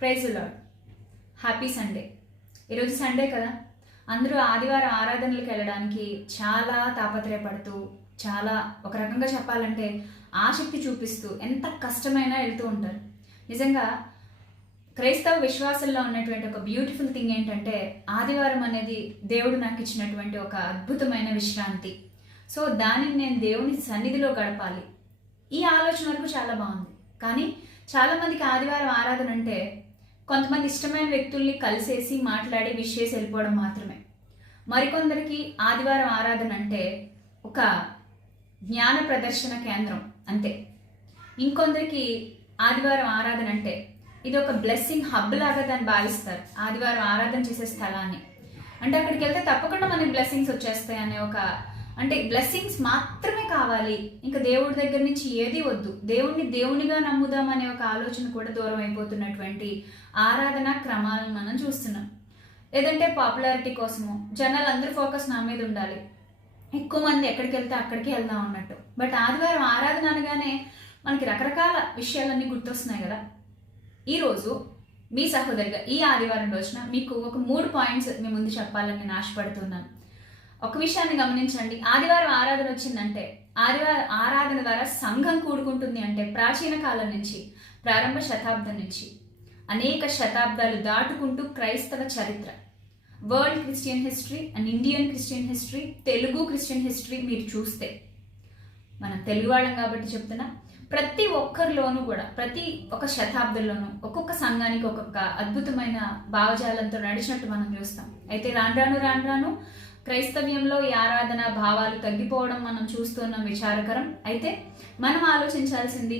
Praise lord happy Sunday ఈరోజు Sunday కదా? అందరూ ఆదివారం ఆరాధనలకు వెళ్ళడానికి చాలా తాపత్రయపడుతూ చాలా ఒక రకంగా చెప్పాలంటే ఆసక్తి చూపిస్తూ ఎంత కష్టమైనా వెళ్తూ ఉంటారు. నిజంగా క్రైస్తవ విశ్వాసంలో ఉన్నటువంటి ఒక బ్యూటిఫుల్ థింగ్ ఏంటంటే ఆదివారం అనేది దేవుడు నాకు ఇచ్చినటువంటి ఒక అద్భుతమైన విశ్రాంతి. సో దానిని నేను దేవుని సన్నిధిలో గడపాలి. ఈ ఆలోచన వరకు చాలా బాగుంది. కానీ చాలామందికి ఆదివారం ఆరాధన అంటే కొంతమంది ఇష్టమైన వ్యక్తుల్ని కలిసేసి మాట్లాడి విష్ చేసి వెళ్ళిపోవడం మాత్రమే. మరికొందరికి ఆదివారం ఆరాధన అంటే ఒక జ్ఞాన ప్రదర్శన కేంద్రం అంతే. ఇంకొందరికి ఆదివారం ఆరాధన అంటే ఇది ఒక బ్లెస్సింగ్ హబ్ లాగా దాన్ని భావిస్తారు. ఆదివారం ఆరాధన చేసే స్థలాన్ని. అంటే అక్కడికి వెళ్తే తప్పకుండా మనకి బ్లెస్సింగ్స్ వచ్చేస్తాయి అనే ఒక అంటే బ్లెస్సింగ్స్ మాత్రమే కావాలి. ఇంకా దేవుడి దగ్గర నుంచి ఏది వద్దు. దేవుణ్ణి దేవునిగా నమ్ముదాం అనే ఒక ఆలోచన కూడా దూరం అయిపోతున్నటువంటి ఆరాధన క్రమాలను మనం చూస్తున్నాం. ఏదంటే పాపులారిటీ కోసము జనాలందరూ ఫోకస్ నా మీద ఉండాలి. ఎక్కువ మంది ఎక్కడికి వెళ్తే అక్కడికి వెళ్దాం అన్నట్టు. బట్ ఆదివారం ఆరాధన అనగానే మనకి రకరకాల విషయాలన్నీ గుర్తొస్తున్నాయి కదా. ఈరోజు మీ సహోదరిగా ఈ ఆదివారం రోజున మీకు ఒక మూడు పాయింట్స్ మీ ముందు చెప్పాలని నేను ఆశపడుతున్నాను. ఒక విషయాన్ని గమనించండి. ఆదివారం ఆరాధన వచ్చిందంటే ఆదివారం ఆరాధన ద్వారా సంఘం కూడుకుంటుంది అంటే ప్రాచీన కాలం నుంచి ప్రారంభ శతాబ్దం నుంచి. అనేక శతాబ్దాలు దాటుకుంటూ క్రైస్తవ చరిత్ర. World Christian history and Indian Christian history Telugu Christian history మీరు చూస్తే. మనం తెలుగు వాళ్ళం కాబట్టి చెప్తున్నా ప్రతి ఒక్కరిలోనూ కూడా ప్రతి ఒక్క శతాబ్దంలోనూ ఒక్కొక్క సంఘానికి ఒక్కొక్క అద్భుతమైన భావజాలంతో నడిచినట్టు మనం చూస్తాం. అయితే రాను రాను రాను రాను క్రైస్తవ్యంలో ఈ ఆరాధన భావాలు తగ్గిపోవడం మనం చూస్తున్నాం విచారకరం. అయితే మనం ఆలోచించాల్సింది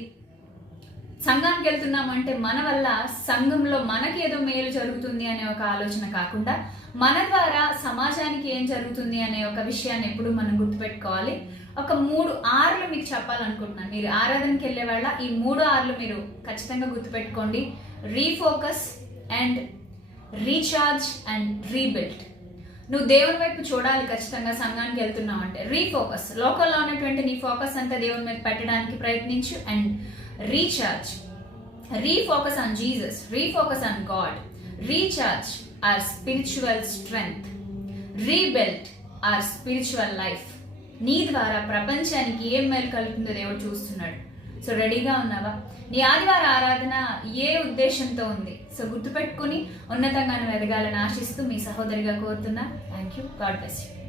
సంఘానికి వెళ్తున్నామంటే మన వల్ల సంఘంలో మనకి ఏదో మేలు జరుగుతుంది అనే ఒక ఆలోచన కాకుండా మన ద్వారా సమాజానికి ఏం జరుగుతుంది అనే ఒక విషయాన్ని ఎప్పుడు మనం గుర్తుపెట్టుకోవాలి. ఒక మూడు ఆర్లు మీకు చెప్పాలనుకుంటున్నాను. మీరు ఆరాధనకి వెళ్ళే వాళ్ళ ఈ మూడు ఆర్లు మీరు ఖచ్చితంగా గుర్తుపెట్టుకోండి. Refocus and recharge and rebuilt నువ్వు దేవుని వైపు చూడాలి ఖచ్చితంగా సంఘానికి వెళ్తున్నావు అంటే రీఫోకస్ లోకల్లో ఉన్నటువంటి నీ ఫోకస్ అంతా దేవుని మీద పెట్టడానికి ప్రయత్నించు and recharge refocus on Jesus refocus on God recharge our spiritual strength rebuilt our spiritual life నీ ద్వారా ప్రపంచానికి ఏం మేలు కలుగుతుందో దేవుడు చూస్తున్నాడు. సో రెడీగా ఉన్నావా? నీ ఆదివార ఆరాధన ఏ ఉద్దేశంతో ఉంది? సో గుర్తుపెట్టుకుని ఉన్నతంగా నువ్వు ఎదగాలని ఆశిస్తూ మీ సహోదరిగా కోరుతున్నా. Thank you God bless you